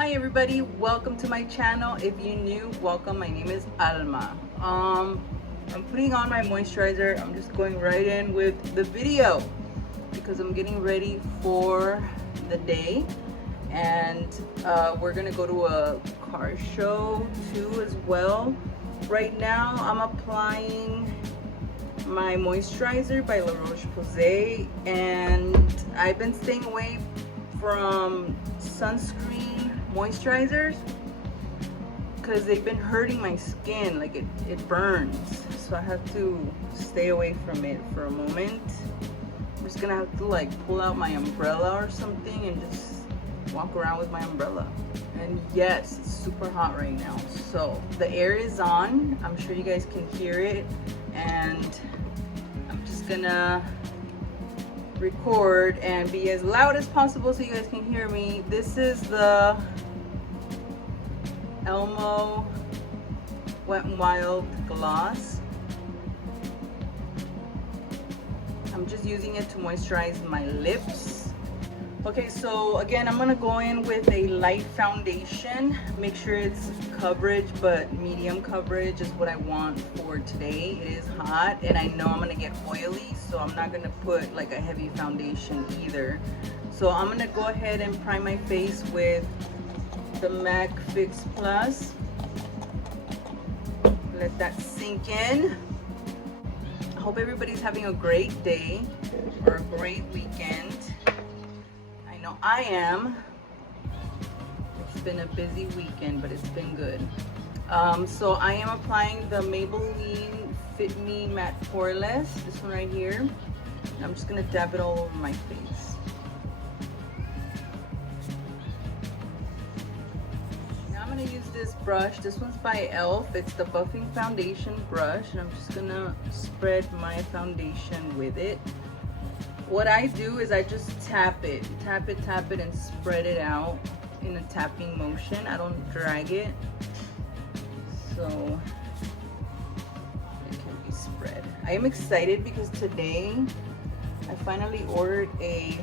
Hi everybody, welcome to my channel. If you're new, welcome. My name is Alma. I'm putting on my moisturizer. I'm just going right in with the video because I'm getting ready for the day, and we're gonna go to a car show too as well. Right now I'm applying my moisturizer by La Roche-Posay, and I've been staying away from sunscreen moisturizers because they've been hurting my skin. Like it burns, so I have to stay away from it for a moment. I'm just gonna have to like pull out my umbrella or something and just walk around with my umbrella. And yes, it's super hot right now, so the air is on. I'm sure you guys can hear it, and I'm just gonna record and be as loud as possible so you guys can hear me. This is the Alma Wet n Wild gloss. I'm just using it to moisturize my lips. Okay, so again, I'm gonna go in with a light foundation. Make sure it's coverage, but medium coverage is what I want for today. It is hot and I know I'm gonna get oily, so I'm not gonna put like a heavy foundation either. So I'm gonna go ahead and prime my face with the MAC Fix Plus. Let that sink in. I hope everybody's having a great day or a great weekend. I know I am. It's been a busy weekend, but it's been good. So I am applying the Maybelline Fit Me Matte Poreless, this one right here. I'm just gonna dab it all over my face. Now I'm gonna use this brush. This one's by e.l.f. It's the buffing foundation brush, and I'm just gonna spread my foundation with it. What I do is I just tap it, and spread it out in a tapping motion. I don't drag it, so it can be spread. I am excited because today I finally ordered a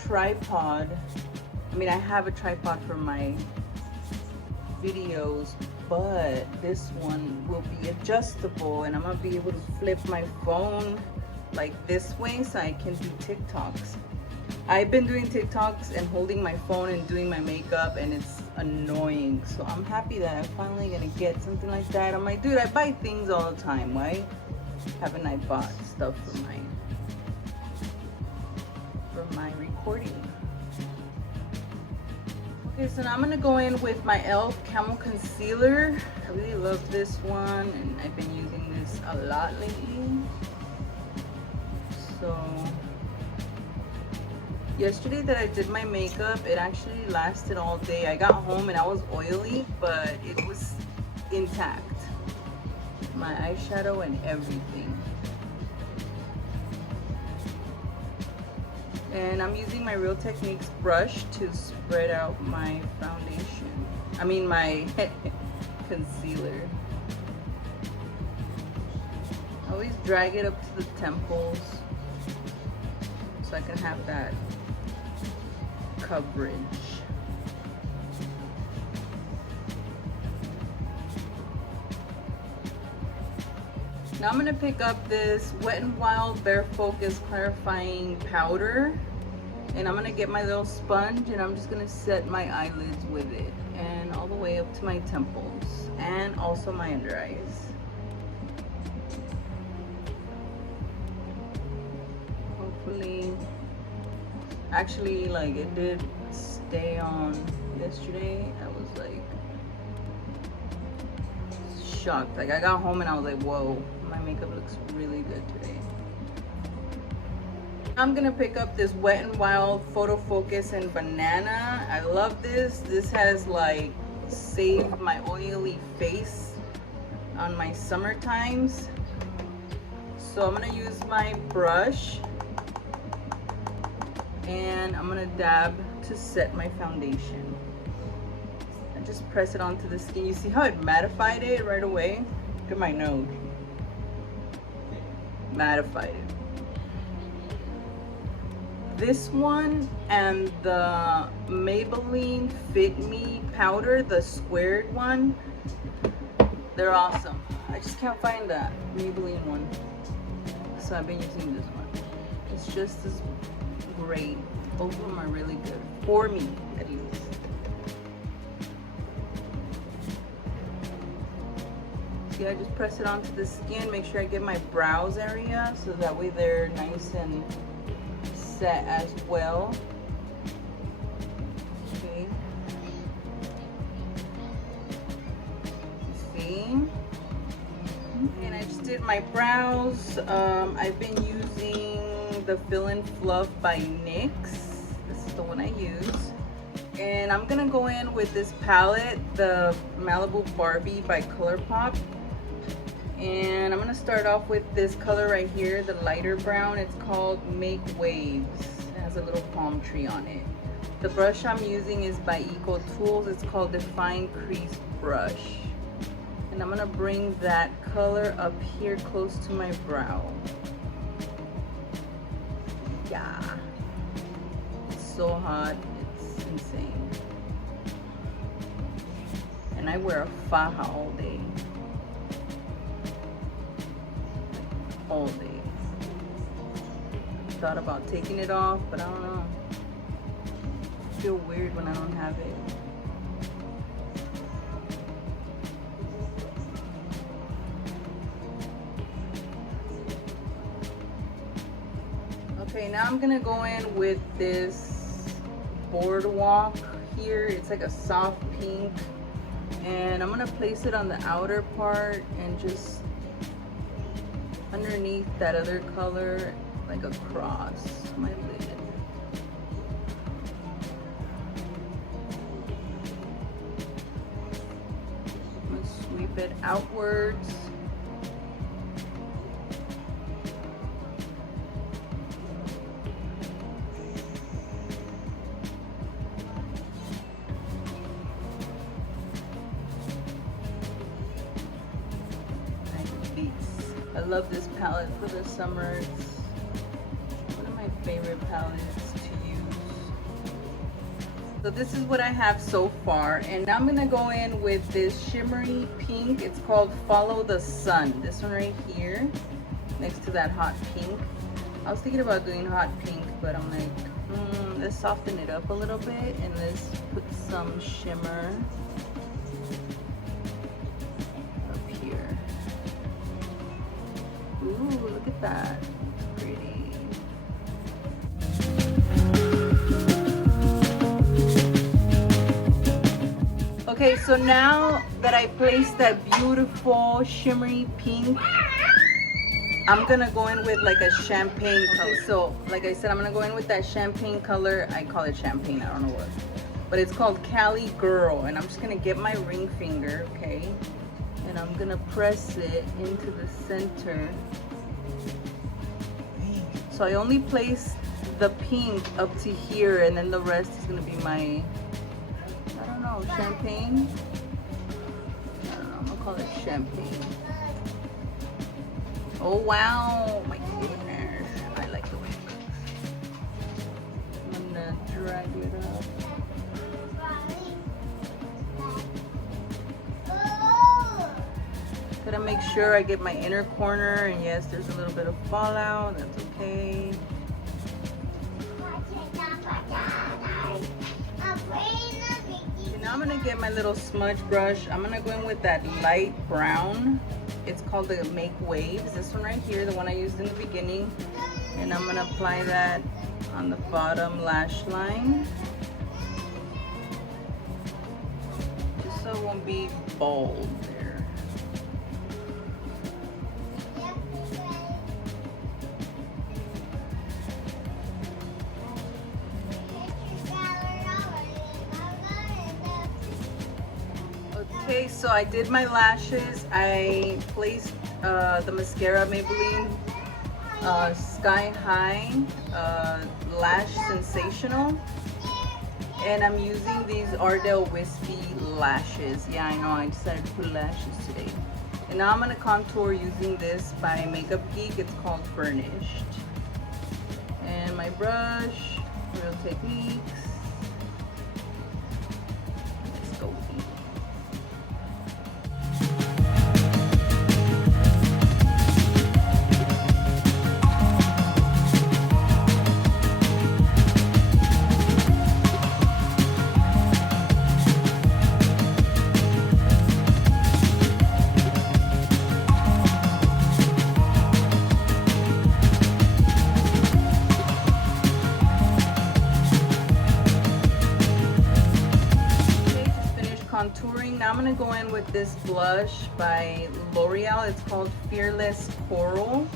tripod. I mean, I have a tripod for my videos, but this one will be adjustable, and I'm gonna be able to flip my phone like this way so I can do TikToks. I've been doing TikToks and holding my phone and doing my makeup, and it's annoying. So I'm happy that I'm finally gonna get something like that. I'm like, dude, I buy things all the time. Why haven't I bought stuff for my recording? Okay, so now I'm gonna go in with my e.l.f. Camel Concealer. I really love this one, and I've been using this a lot lately. So yesterday that I did my makeup, it actually lasted all day. I got home and I was oily, but it was intact. My eyeshadow and everything. And I'm using my Real Techniques brush to spread out my foundation. I mean my concealer. I always drag it up to the temples so I can have that coverage. Now I'm gonna pick up this Wet n Wild Bare Focus Clarifying Powder, and I'm gonna get my little sponge, and I'm just gonna set my eyelids with it, and all the way up to my temples, and also my under eyes. Hopefully, actually, like, it did stay on yesterday. I was like shocked. Like, I got home and I was like, whoa, my makeup looks really good today. I'm gonna pick up this Wet n Wild Photo Focus and Banana. I love this. This has like saved my oily face on my summer times. So I'm gonna use my brush, and I'm gonna dab to set my foundation. I just press it onto the skin. You see how it mattified it right away? Look at my nose. Mattified it. This one and the Maybelline Fit Me powder, the squared one, they're awesome. I just can't find that Maybelline one, so I've been using this one. It's just as great. Both of them are really good, for me at least. See, I just press it onto the skin, make sure I get my brows area so that way they're nice and set as well. Okay. See? And I just did my brows. I've been using the Fill and Fluff by NYX. This is the one I use. And I'm gonna go in with this palette, the Malibu Barbie by ColourPop. And I'm gonna start off with this color right here, the lighter brown. It's called Make Waves. It has a little palm tree on it. The brush I'm using is by Eco Tools. It's called Define Crease Brush. And I'm gonna bring that color up here close to my brow. Yeah, it's so hot, it's insane. And I wear a faja all day. All day. Thought about taking it off, but I don't know. I feel weird when I don't have it. Okay, now I'm gonna go in with this Boardwalk here. It's like a soft pink, and I'm gonna place it on the outer part and just underneath that other color, like across my lid. I'm gonna sweep it outwards. I love this palette for the summer. It's one of my favorite palettes to use. So this is what I have so far, and now I'm gonna go in with this shimmery pink. It's called Follow the Sun. This one right here, next to that hot pink. I was thinking about doing hot pink, but I'm like, let's soften it up a little bit and let's put some shimmer up here. Ooh, look at that. Pretty. Okay, so now that I placed that beautiful shimmery pink, I'm gonna go in with like a champagne color. Okay, so like I said, I'm gonna go in with that champagne color. I call it champagne, I don't know what. But it's called Cali Girl. And I'm just gonna get my ring finger, okay? And I'm gonna press it into the center. So I only place the pink up to here, and then the rest is gonna be my, I don't know, champagne? I don't know, I'm gonna call it champagne. Oh wow, my goodness, I like the way it looks. I'm gonna drag it up. Gotta make sure I get my inner corner, and yes, there's a little bit of fallout, that's okay. Okay, now I'm gonna get my little smudge brush. I'm gonna go in with that light brown. It's called the Make Waves. This one right here, the one I used in the beginning. And I'm gonna apply that on the bottom lash line. Just so it won't be bold there. Okay, so I did my lashes. I placed the mascara Maybelline Sky High Lash Sensational, and I'm using these Ardell Wispy lashes. Yeah, I know, I decided to put lashes today. And now I'm gonna contour using this by Makeup Geek. It's called Furnished. And my brush, Real Techniques. Let's go. Contouring. Now I'm going to go in with this blush by L'Oreal. It's called Fearless Coral.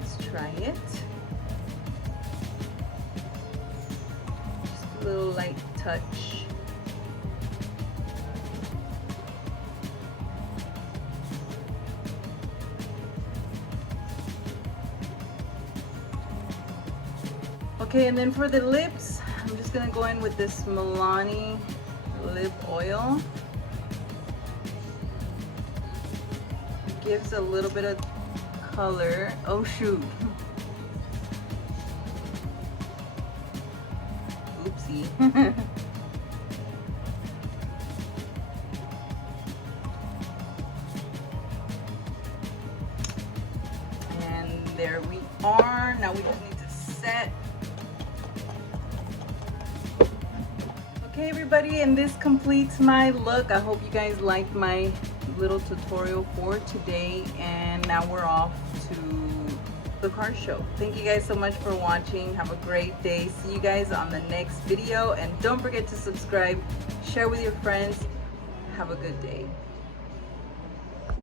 Let's try it. Just a little light touch. Okay, and then for the lips, I'm just gonna go in with this Milani lip oil. It gives a little bit of color. Oh shoot. Oopsie. And there we are. Now we just need to set. Okay everybody, and this completes my look. I hope you guys liked my little tutorial for today, and now we're off to the car show. Thank you guys so much for watching. Have a great day. See you guys on the next video, and don't forget to subscribe, share with your friends. Have a good day.